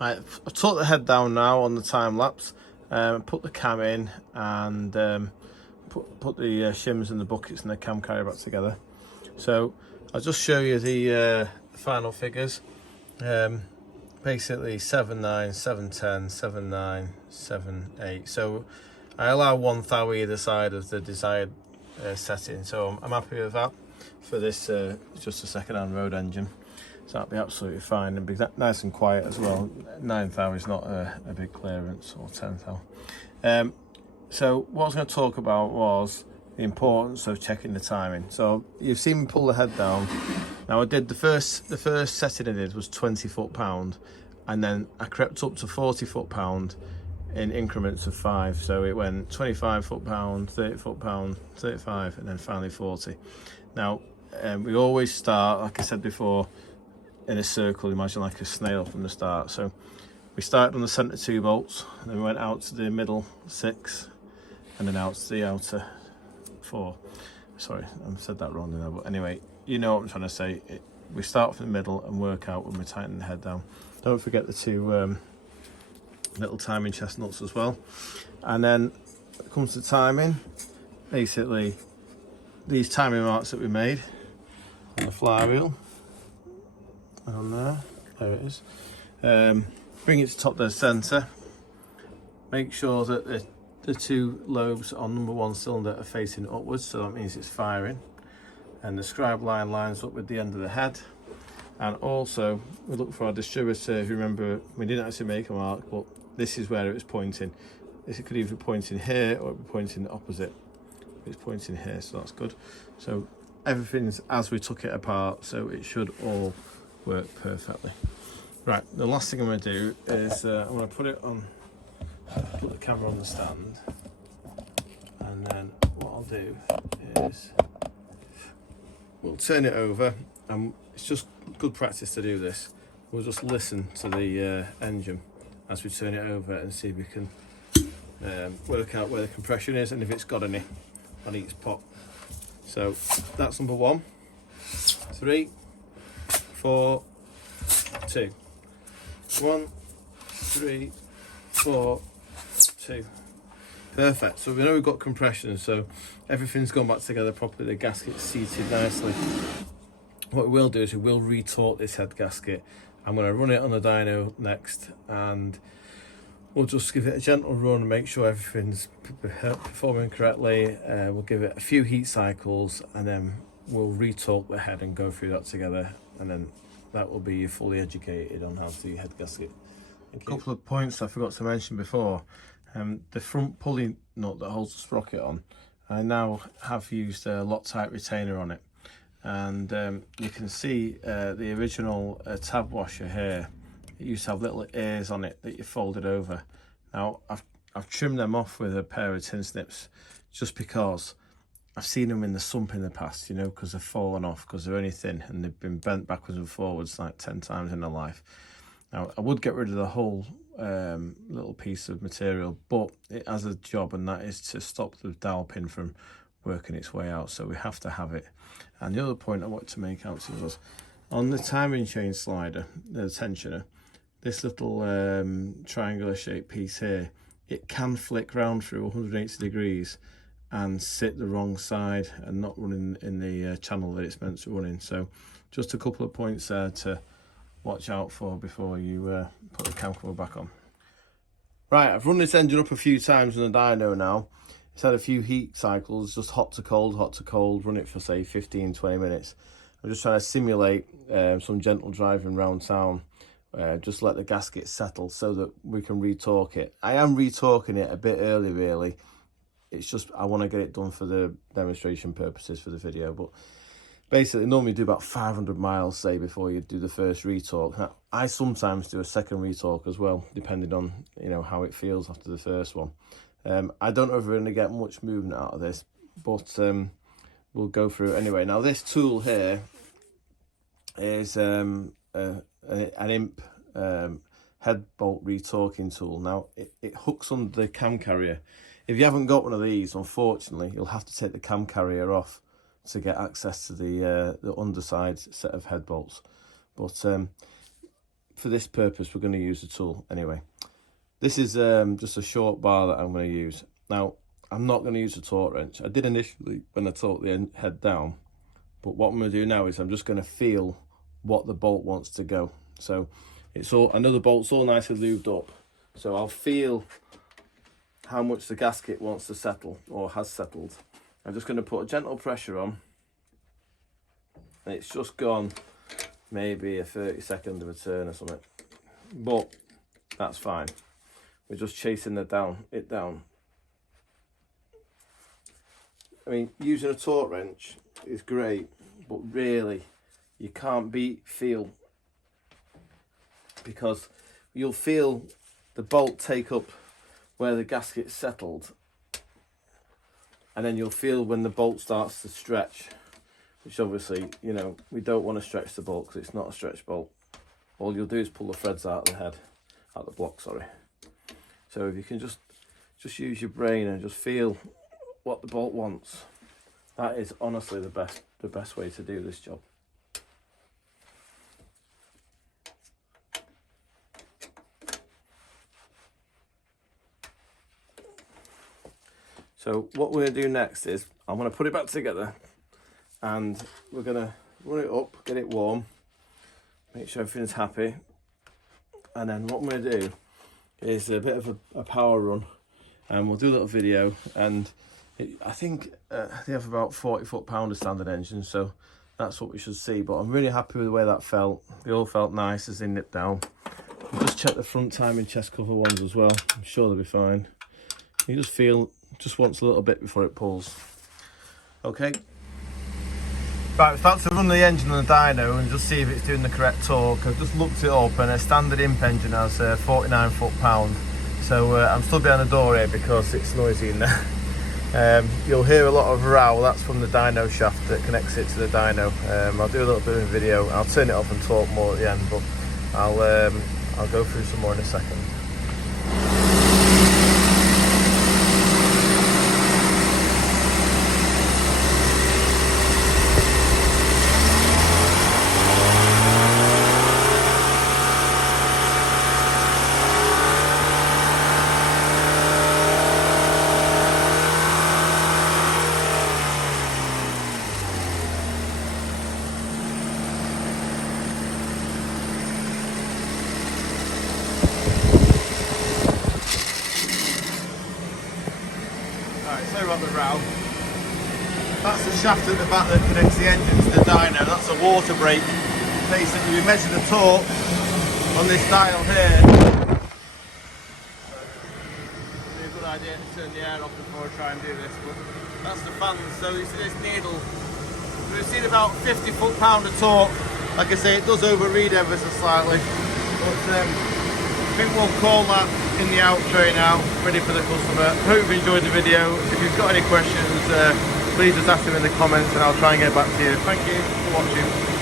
Right, I've took the head down now on the time lapse, put the cam in, and put the shims and the buckets and the cam carrier back together. So I'll just show you the final figures. Basically 7.9, 7.10, 7.9, 7.8. So I allow 1 thou either side of the desired setting, so I'm happy with that for this just a second-hand road engine. So that'll be absolutely fine and be nice and quiet as well. 9 thou is not a big clearance, or 10 thou. So what I was going to talk about was the importance of checking the timing. So you've seen me pull the head down. Now I did the first setting I did was 20 foot-pound, and then I crept up to 40 foot-pound in increments of 5. So it went 25 foot-pound, 30 foot-pound, 35, and then finally 40. Now we always start, like I said before, in a circle. Imagine like a snail from the start. So we started on the centre 2 bolts, and then we went out to the middle 6, and then out to the outer 4. Sorry, I've said that wrong there, but anyway, you know what I'm trying to say. We start from the middle and work out when we're tightening the head down. Don't forget the 2 little timing chestnuts as well. And then when it comes to timing, basically these timing marks that we made on the flywheel, and on there it is. Bring it to top dead centre. Make sure that the 2 lobes on number 1 cylinder are facing upwards, so that means it's firing. And the scribe line lines up with the end of the head. And also we look for our distributor. If you remember, we didn't actually make a mark, but this is where it was pointing. This could either be pointing here or it could be pointing the opposite. It's pointing here, so that's good. So everything's as we took it apart, so it should all work perfectly. Right, the last thing I'm going to do is I'm going to put the camera on the stand, and then what I'll do is we'll turn it over, and it's just good practice to do this. We'll just listen to the engine as we turn it over and see if we can work out where the compression is and if it's got any on each pot. So that's number 1. 3, 4, 2. 1, 3, 4, 2. Perfect. So we know we've got compression, so everything's gone back together properly. The gasket's seated nicely. What we will do is we will retorque this head gasket. I'm going to run it on the dyno next, and we'll just give it a gentle run and make sure everything's performing correctly. We'll give it a few heat cycles, and then we'll retorque the head and go through that together, and then that will be fully educated on how to do your head gasket. A couple of points I forgot to mention before. The front pulley nut that holds the sprocket on, I now have used a Loctite retainer on it, and you can see the original tab washer here. It used to have little ears on it that you folded over. Now I've trimmed them off with a pair of tin snips, just because I've seen them in the sump in the past, you know, because they've fallen off because they're only thin and they've been bent backwards and forwards like 10 times in their life. Now I would get rid of the whole little piece of material, but it has a job, and that is to stop the dowel pin from working its way out, so we have to have it. And the other point I want to make out was on the timing chain slider, the tensioner, this little triangular shaped piece here, it can flick round through 180 degrees and sit the wrong side and not run in the channel that it's meant to run in. So just a couple of points there to watch out for before you put the cam cover back on. Right, I've run this engine up a few times in the dyno now. It's had a few heat cycles, just hot to cold, run it for say 15-20 minutes. I'm just trying to simulate some gentle driving around town, just let the gasket settle so that we can retorque it. I am retorquing it a bit early really. It's just I want to get it done for the demonstration purposes for the video, but basically normally do about 500 miles say before you do the first retorque. Now, I sometimes do a second retorque as well, depending on, you know, how it feels after the first one. I don't know if we're going to get much movement out of this, but we'll go through it anyway. Now this tool here is an Imp head bolt retorquing tool. Now it hooks under the cam carrier. If you haven't got one of these, unfortunately, you'll have to take the cam carrier off to get access to the underside set of head bolts. But for this purpose, we're going to use the tool anyway. This is just a short bar that I'm going to use. Now, I'm not going to use a torque wrench. I did initially when I torqued the head down, but what I'm going to do now is I'm just going to feel what the bolt wants to go. So it's all, I know the bolt's all nicely lubed up, so I'll feel how much the gasket wants to settle or has settled. I'm just going to put a gentle pressure on, and it's just gone maybe a 30-second of a turn or something, but that's fine. We're just chasing it down. I mean, using a torque wrench is great, but really you can't beat feel, because you'll feel the bolt take up where the gasket's settled, and then you'll feel when the bolt starts to stretch, which obviously, you know, we don't want to stretch the bolt because it's not a stretch bolt. All you'll do is pull the threads out of the head, out the block, sorry. So if you can just use your brain and just feel what the bolt wants, that is honestly the best way to do this job. So what we're going to do next is I'm going to put it back together, and we're going to run it up, get it warm, make sure everything's happy, and then what I'm going to do is a bit of a power run, and we'll do a little video. And I think they have about 40 foot-pounder standard engine, so that's what we should see. But I'm really happy with the way that felt. They all felt nice as they nipped down. I'll just check the front timing chest cover ones as well. I'm sure they'll be fine. You just feel, just wants a little bit before it pulls. Okay. Right, we're about to run the engine on the dyno and just see if it's doing the correct torque. I've just looked it up, and a standard imp engine has 49 foot-pound. So I'm still behind the door here because it's noisy in there. You'll hear a lot of row. That's from the dyno shaft that connects it to the dyno. I'll do a little bit of a video. I'll turn it off and talk more at the end, but I'll go through some more in a second. Sorry about the row. That's the shaft at the back that connects the engine to the dyno. That's a water brake. Basically, we measure the torque on this dial here. It'd be a good idea to turn the air off before I try and do this. But that's the fans. So you see this needle. We've seen about 50 foot-pound of torque. Like I say, it does overread ever so slightly. But I think we'll call that in the outro now, ready for the customer. Hope you've enjoyed the video. If you've got any questions, please just ask them in the comments and I'll try and get back to you. Thank you for watching.